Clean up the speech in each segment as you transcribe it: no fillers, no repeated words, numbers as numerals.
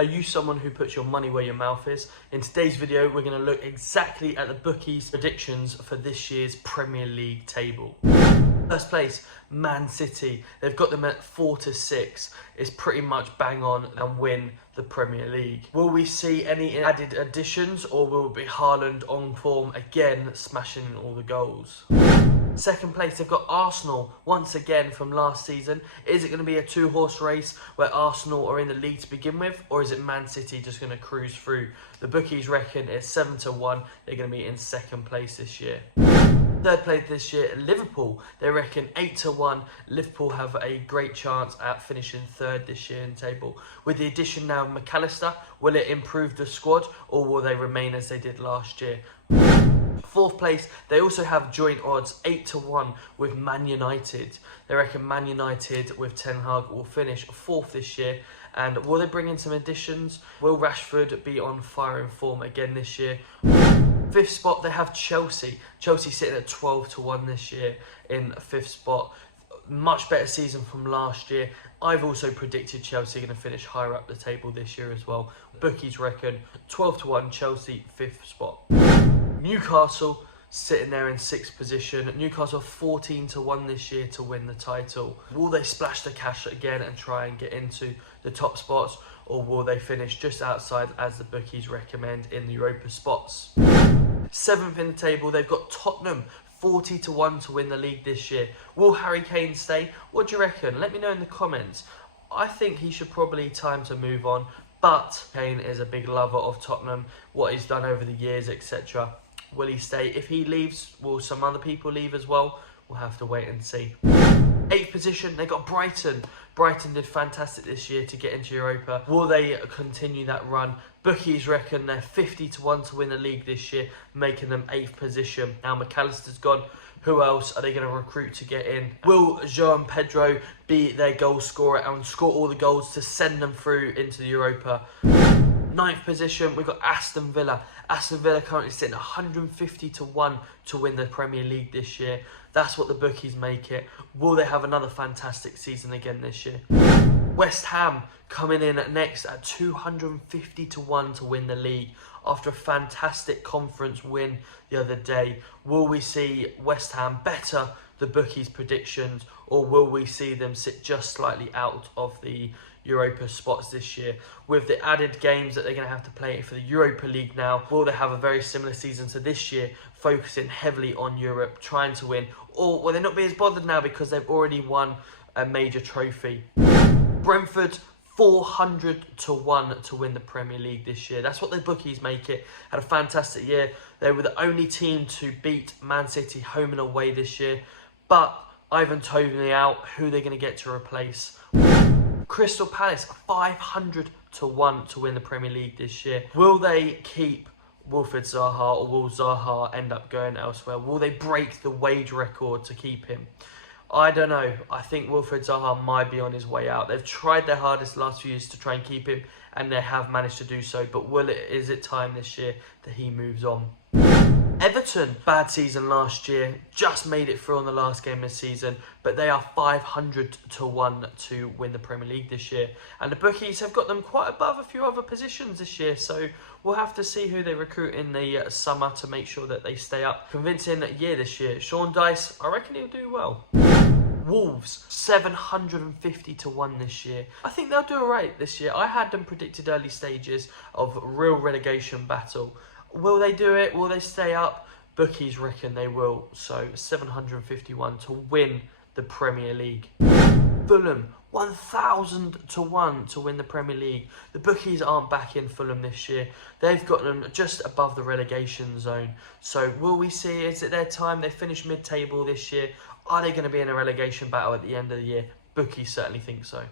Are you someone who puts your money where your mouth is? In today's video, we're going to look exactly at the bookies' predictions for this year's Premier League table. First place, Man City. They've got them at 4 to 6. It's pretty much bang on and win the Premier League. Will we see any added additions, or will it be Haaland on form again, smashing all the goals? Second place, they've got Arsenal, once again from last season. Is it going to be a two-horse race where Arsenal are in the league to begin with, or is it Man City just going to cruise through? The bookies reckon it's 7 to 1. They're going to be in second place this year. Third place this year, Liverpool. They reckon 8 to 1. Liverpool have a great chance at finishing third this year in the table. With the addition now of McAllister, will it improve the squad, or will they remain as they did last year? Fourth place, they also have joint odds 8 to 1 with Man United. They reckon Man United with Ten Hag will finish fourth this year. And will they bring in some additions? Will Rashford be on fire in form again this year? Fifth spot, they have Chelsea. Chelsea sitting at 12 to 1 this year in fifth spot. Much better season from last year. I've also predicted Chelsea going to finish higher up the table this year as well. Bookies reckon 12 to 1, Chelsea fifth spot. Newcastle sitting there in sixth position. Newcastle 14 to 1 this year to win the title. Will they splash the cash again and try and get into the top spots, or will they finish just outside as the bookies recommend in the Europa spots? Seventh in the table, they've got Tottenham 40 to 1 to win the league this year. Will Harry Kane stay? What do you reckon? Let me know in the comments. I think he should probably time to move on, but Kane is a big lover of Tottenham, what he's done over the years, etc. Will he stay? If he leaves, will some other people leave as well? We'll have to wait and see. Eighth position, they got Brighton. Brighton did fantastic this year to get into Europa. Will they continue that run? Bookies reckon they're 50 to 1 to win the league this year, making them 8th position. Now McAllister's gone. Who else are they going to recruit to get in? Will João Pedro be their goal scorer and score all the goals to send them through into the Europa? Ninth position, we've got Aston Villa. Aston Villa currently sitting 150 to 1 to win the Premier League this year. That's what the bookies make it. Will they have another fantastic season again this year? West Ham coming in next at 250 to 1 to win the league after a fantastic conference win the other day. Will we see West Ham better the bookies' predictions, or will we see them sit just slightly out of the Europa spots this year? With the added games that they're going to have to play for the Europa League now, will they have a very similar season to this year, focusing heavily on Europe, trying to win, or will they not be as bothered now because they've already won a major trophy? Brentford 400 to 1 to win the Premier League this year. That's what the bookies make it. Had a fantastic year. They were the only team to beat Man City home and away this year. But Ivan Toney out, who they're going to get to replace? Crystal Palace 500 to 1 to win the Premier League this year. Will they keep Wilfried Zaha, or will Zaha end up going elsewhere? Will they break the wage record to keep him? I don't know. I think Wilfried Zaha might be on his way out. They've tried their hardest last few years to try and keep him, and they have managed to do so. But is it time this year that he moves on? Everton, bad season last year, just made it through on the last game of the season, but they are 500 to 1 to win the Premier League this year. And the bookies have got them quite above a few other positions this year, so we'll have to see who they recruit in the summer to make sure that they stay up. Convincing year this year. Sean Dice, I reckon he'll do well. Wolves, 750 to 1 this year. I think they'll do alright this year. I had them predicted early stages of real relegation battle. Will they do it? Will they stay up? Bookies reckon they will. So 751 to win the Premier League. Fulham, 1,000 to 1 to win the Premier League. The bookies aren't back in Fulham this year. They've got them just above the relegation zone. So will we see? Is it their time? They finished mid-table this year. Are they going to be in a relegation battle at the end of the year? Bookies certainly think so.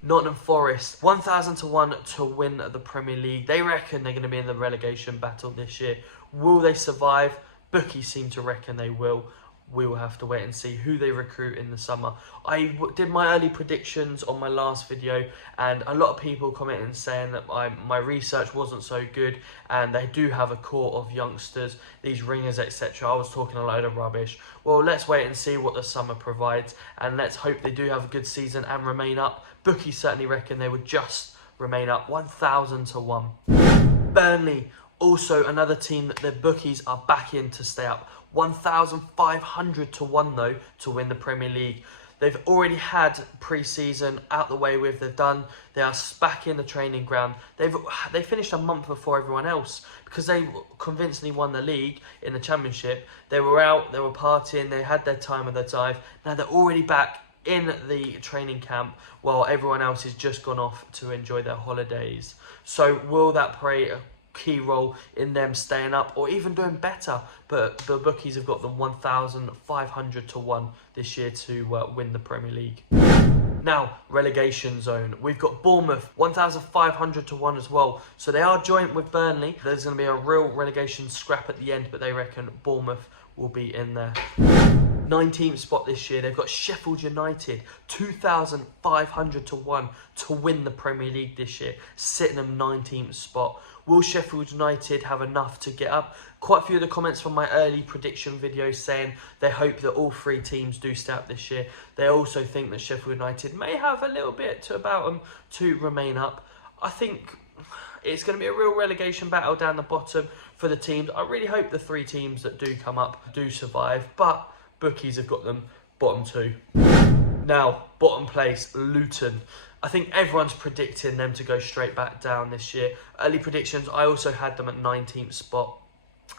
Nottingham Forest, 1,000 to 1 to win the Premier League. They reckon they're going to be in the relegation battle this year. Will they survive? Bookies seem to reckon they will. We will have to wait and see who they recruit in the summer. I did my early predictions on my last video, and a lot of people commenting saying that my research wasn't so good, and they do have a core of youngsters, these ringers, etc. I was talking a load of rubbish. Well, let's wait and see what the summer provides, and let's hope they do have a good season and remain up. Bookies certainly reckon they would just remain up, 1,000 to 1. Burnley, also another team that their bookies are backing to stay up, 1,500 to 1 though to win the Premier League. They've already had pre-season out the way with. They are back in the training ground. They finished a month before everyone else because they convincingly won the league in the Championship. They were out, they were partying, they had their time of their dive. Now they're already back in the training camp while everyone else has just gone off to enjoy their holidays. So will that play a key role in them staying up or even doing better? But the bookies have got them 1,500 to 1 this year to win the Premier League. Now, relegation zone. We've got Bournemouth, 1,500 to 1 as well. So they are joint with Burnley. There's going to be a real relegation scrap at the end, but they reckon Bournemouth will be in there. 19th spot this year. They've got Sheffield United, 2,500 to 1 to win the Premier League this year, sitting them 19th spot. Will Sheffield United have enough to get up? Quite a few of the comments from my early prediction videos saying they hope that all three teams do stay up this year. They also think that Sheffield United may have a little bit to about them to remain up. I think it's going to be a real relegation battle down the bottom for the teams. I really hope the three teams that do come up do survive, but bookies have got them bottom two. Now, bottom place, Luton. I think everyone's predicting them to go straight back down this year. Early predictions, I also had them at 19th spot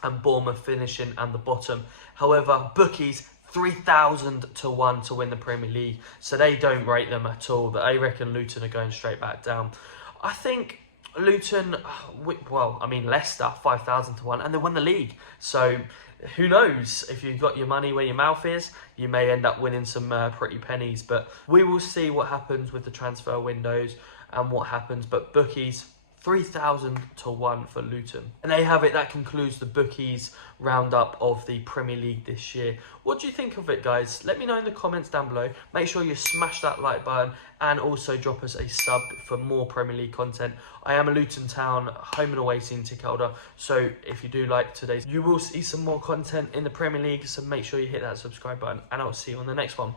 and Bournemouth finishing at the bottom. However, bookies, 3,000 to 1 to win the Premier League. So they don't rate them at all. They reckon Luton are going straight back down. I think Luton, well, I mean Leicester, 5,000 to 1, and they won the league. So who knows? If you've got your money where your mouth is, you may end up winning some pretty pennies. But we will see what happens with the transfer windows and what happens. But bookies, 3,000 to 1 for Luton. And there you have it. That concludes the bookies roundup of the Premier League this year. What do you think of it, guys? Let me know in the comments down below. Make sure you smash that like button and also drop us a sub for more Premier League content. I am a Luton Town home and away season ticket holder, so if you do like today's, you will see some more content in the Premier League, so make sure you hit that subscribe button and I'll see you on the next one.